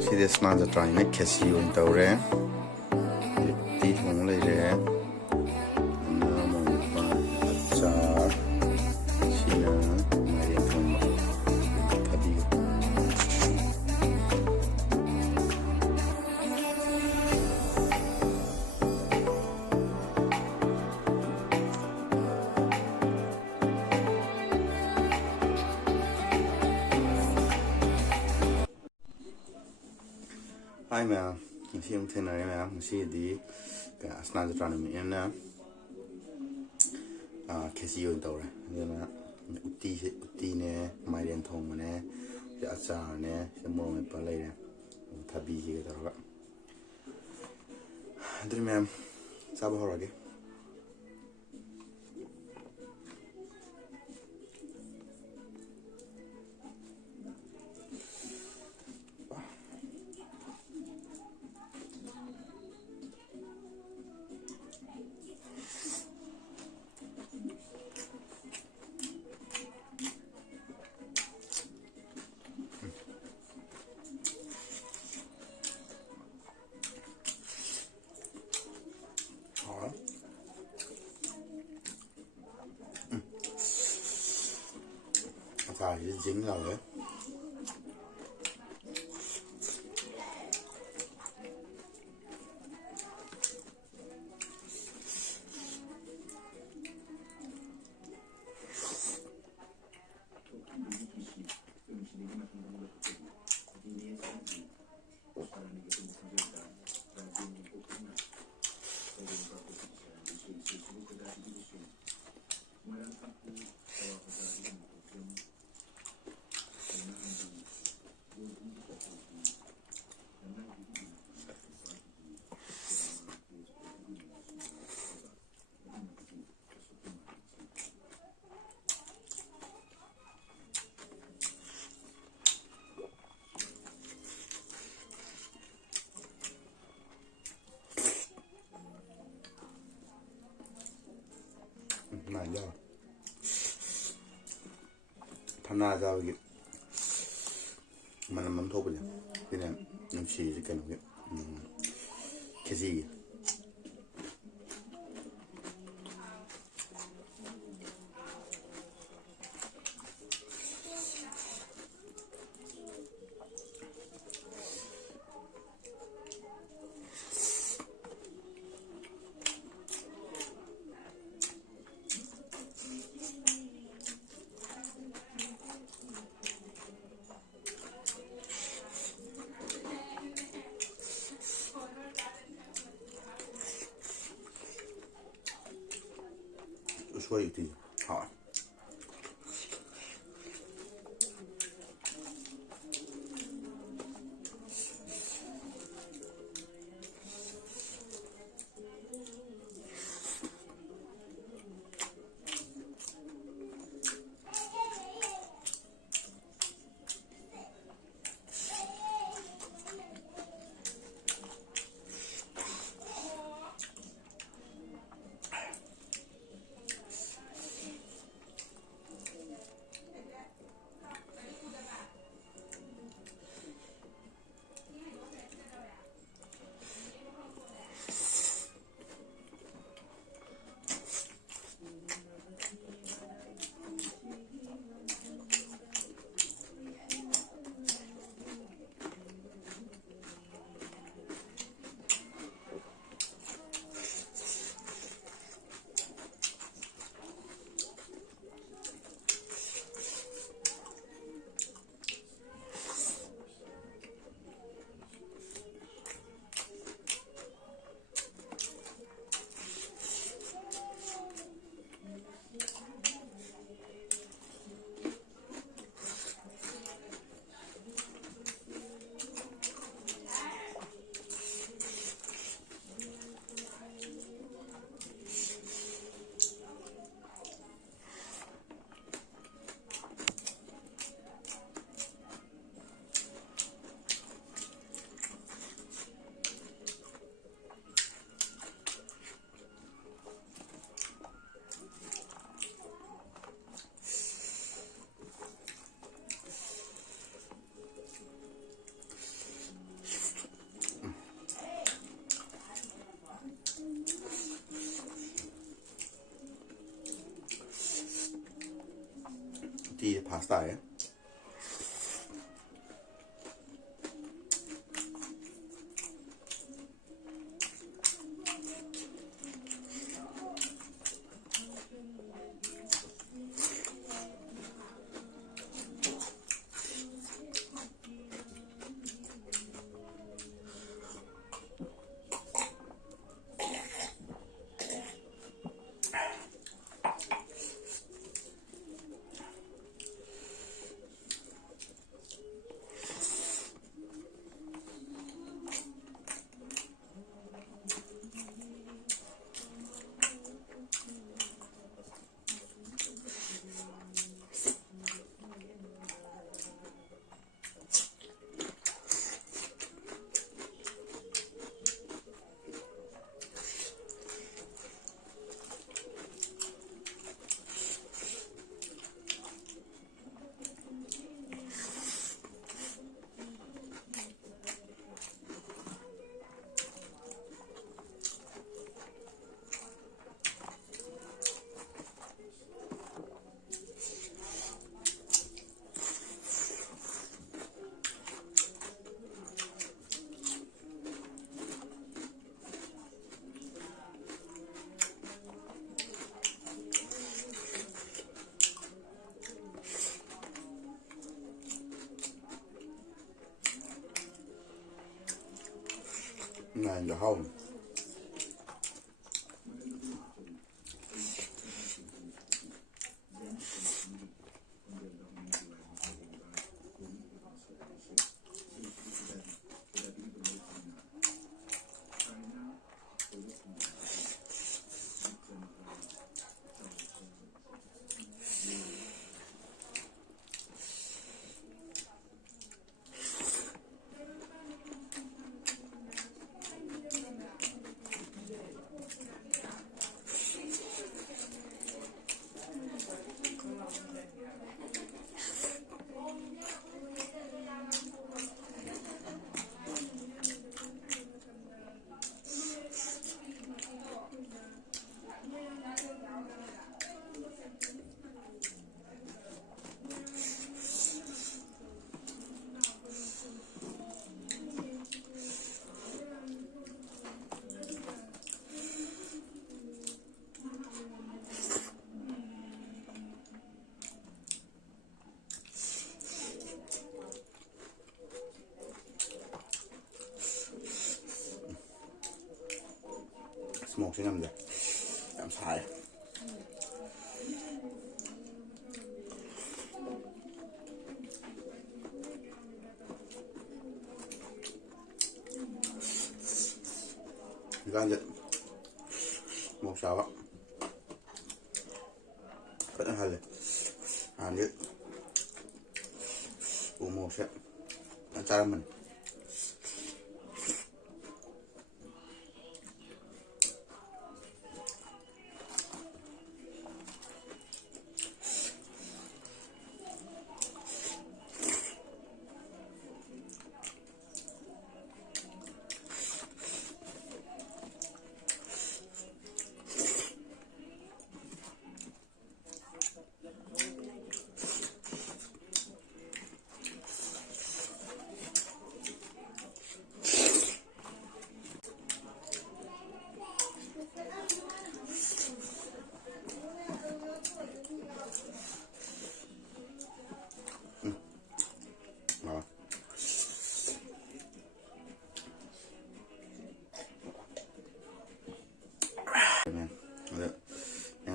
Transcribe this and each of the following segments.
Sidi snaza trying kesi on tore. Tit hong leire. Namon pa achar. Sina mai thong thabi. Hi ma'am, si yung tinay ma'am, si di snaza trying na kesi on tore. Yana uti ne mai thong ne achar ne mo me pa leire. Thabi ki tara. Adri ma'am, sab horage. Phải dính rồi đấy. Này do tham gia giao dịch mà nằm thô bây giờ thế này em chỉ cần cái gì说一句好。 우띠 파스타에 này là hồng smoke trên nằm rồi làm xài gan giật một sao ạ vẫn là hẳn hàn nhất uống một sẽ ăn cha mình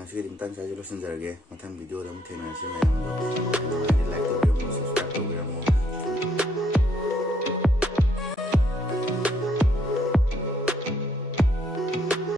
Yang sudah dimtan saya terus menjaga, macam video dan mungkin masih main, like